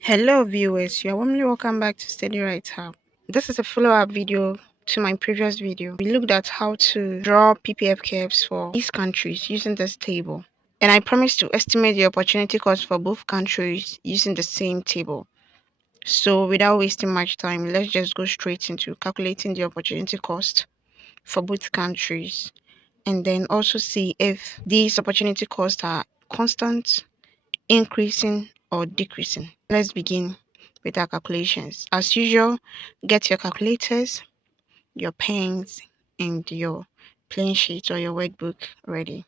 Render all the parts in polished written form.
Hello viewers, you are warmly welcome back to Steady Right Hub. This is a follow-up video to my previous video. We looked at how to draw PPF curves for these countries using this table. And I promised to estimate the opportunity cost for both countries using the same table. So without wasting much time, let's just go straight into calculating the opportunity cost for both countries and then also see if these opportunity costs are constant, increasing, or decreasing. Let's begin with our calculations. As usual, get your calculators, your pens, and your plain sheet or your workbook ready.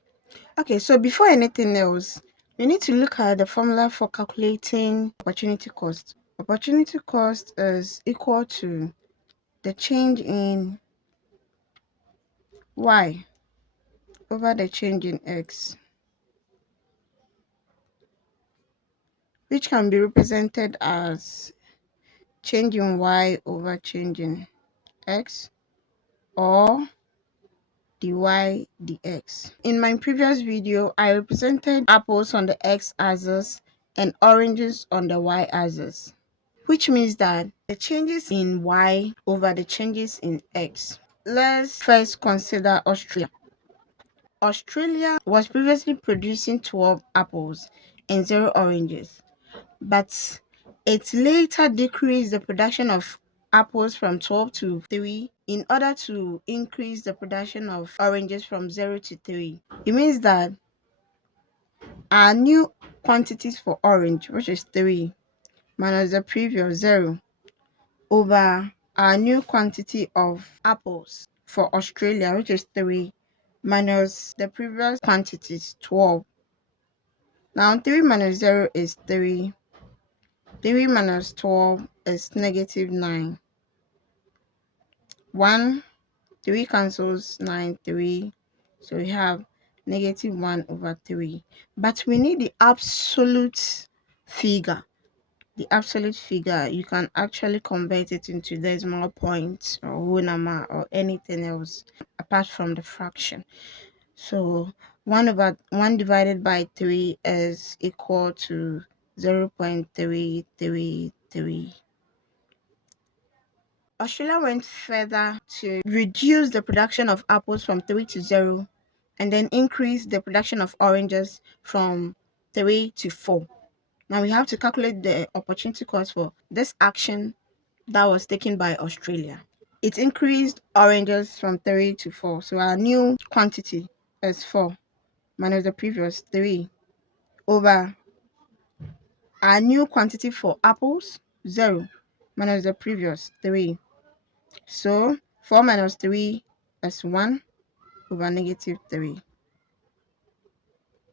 Okay, so before anything else, you need to look at the formula for calculating opportunity cost. Opportunity cost is equal to the change in y over the change in x, which can be represented as change in y over change in x, or dy dx. In my previous video, I represented apples on the x-axis and oranges on the y-axis, which means that the changes in y over the changes in x. Let's first consider Australia. Australia was previously producing 12 apples and 0 oranges, but it later decreased the production of apples from 12 to 3 in order to increase the production of oranges from 0 to 3. It means that our new quantities for orange, which is 3, minus the previous 0, over our new quantity of apples for Australia, which is 3, minus the previous quantities, 12. Now 3 minus 0 is 3. 3 minus 12 is negative 9. 1, 3 cancels 9, 3. So we have negative 1 over 3. But we need the absolute figure. The absolute figure, you can actually convert it into decimal points or whole number or anything else apart from the fraction. So 1 divided by 3 is equal to 0.333. Australia went further to reduce the production of apples from 3 to 0 and then increase the production of oranges from 3 to 4. Now we have to calculate the opportunity cost for this action that was taken by Australia. It increased oranges from 3 to 4. So our new quantity is 4 minus the previous 3 over our new quantity for apples, 0 minus the previous 3. So 4 minus 3 is 1 over negative 3.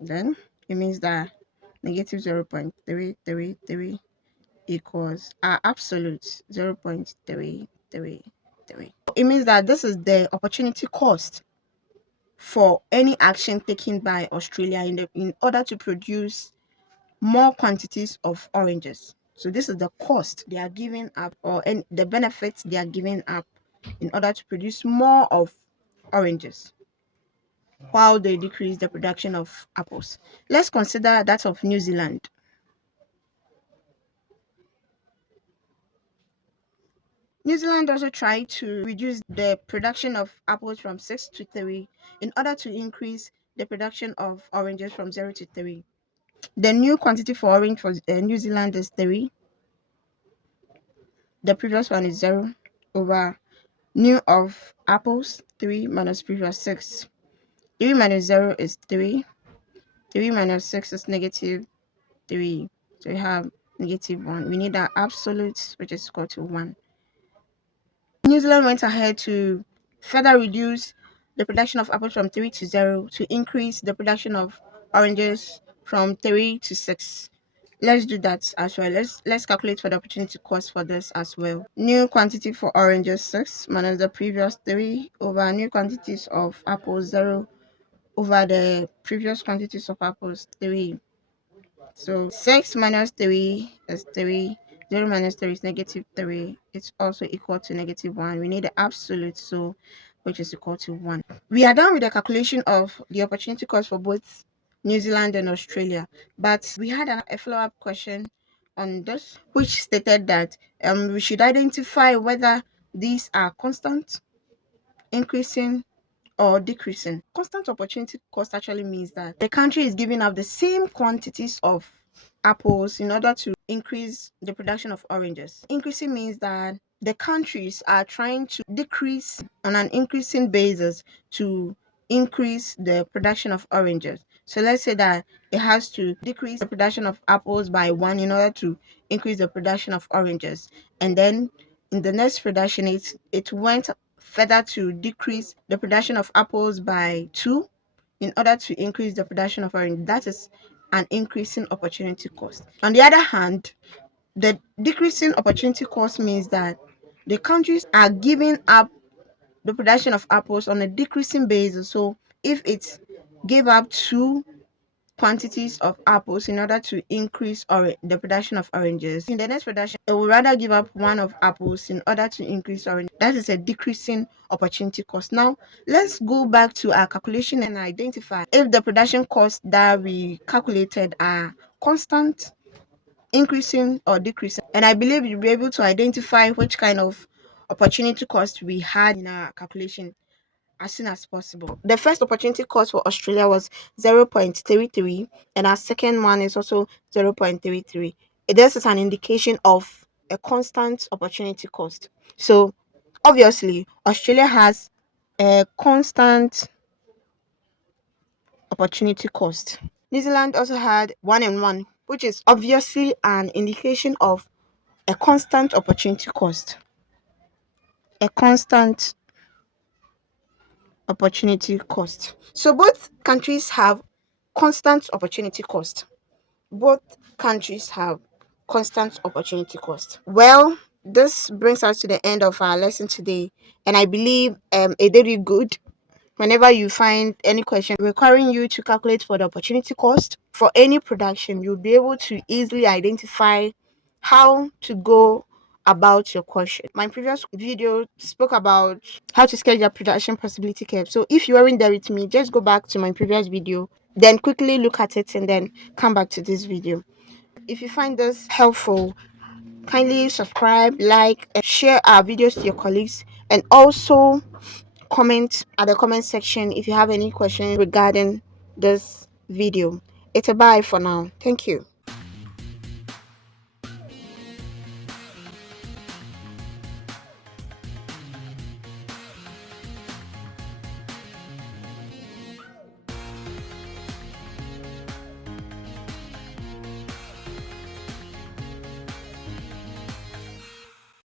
Then it means that negative 0.333 equals our absolute 0.333. It means that this is the opportunity cost for any action taken by Australia in order to produce more quantities of oranges. So this is the cost they are giving up, or the benefits they are giving up in order to produce more of oranges, while they decrease the production of apples. Let's consider that of New Zealand. New Zealand also tried to reduce the production of apples from 6 to 3 in order to increase the production of oranges from 0 to 3. The new quantity for orange for New Zealand is 3. The previous one is 0 over new of apples, 3 minus previous 6. 3 minus 0 is 3. 3 minus 6 is negative 3. So we have negative 1. We need our absolute, which is equal to 1. New Zealand went ahead to further reduce the production of apples from 3 to 0 to increase the production of oranges from 3 to 6. Let's do that as well. Let's calculate for the opportunity cost for this as well. New quantity for oranges 6 minus the previous 3 over new quantities of apples 0 over the previous quantities of apples 3. So 6 minus 3 is 3. 0 minus 3 is negative 3. It's also equal to negative 1. We need the absolute, so which is equal to 1. We are done with the calculation of the opportunity cost for both New Zealand and Australia, but we had a follow-up question on this, which stated that we should identify whether these are constant, increasing, or decreasing. Constant opportunity cost actually means that the country is giving out the same quantities of apples in order to increase the production of oranges. Increasing means that the countries are trying to decrease on an increasing basis to increase the production of oranges. So let's say that it has to decrease the production of apples by one in order to increase the production of oranges. And then in the next production, it went further to decrease the production of apples by two in order to increase the production of orange. That is an increasing opportunity cost. On the other hand, the decreasing opportunity cost means that the countries are giving up the production of apples on a decreasing basis. So if it gave up two quantities of apples in order to increase the production of oranges, in the next production it will rather give up one of apples in order to increase orange. That is a decreasing opportunity cost. Now let's go back to our calculation and identify if the production costs that we calculated are constant, increasing, or decreasing. And I believe you'll be able to identify which kind of opportunity cost we had in our calculation as soon as possible. The first opportunity cost for Australia was 0.33, and our second one is also 0.33. This is an indication of a constant opportunity cost. So obviously, Australia has a constant opportunity cost. New Zealand also had 1 and 1, which is obviously an indication of a constant opportunity cost. A constant opportunity cost. So both countries have constant opportunity cost. Both countries have constant opportunity cost. Well, this brings us to the end of our lesson today, and I believe it did you good. Whenever you find any question requiring you to calculate for the opportunity cost for any production, you'll be able to easily identify how to go about your question. My previous video spoke about how to schedule a production possibility curve. So if you weren't there with me, just go back to my previous video, then quickly look at it and then come back to this video. If you find this helpful, kindly subscribe, like, and share our videos to your colleagues, and also comment at the comment section if you have any questions regarding this video. It's a bye for now. Thank you.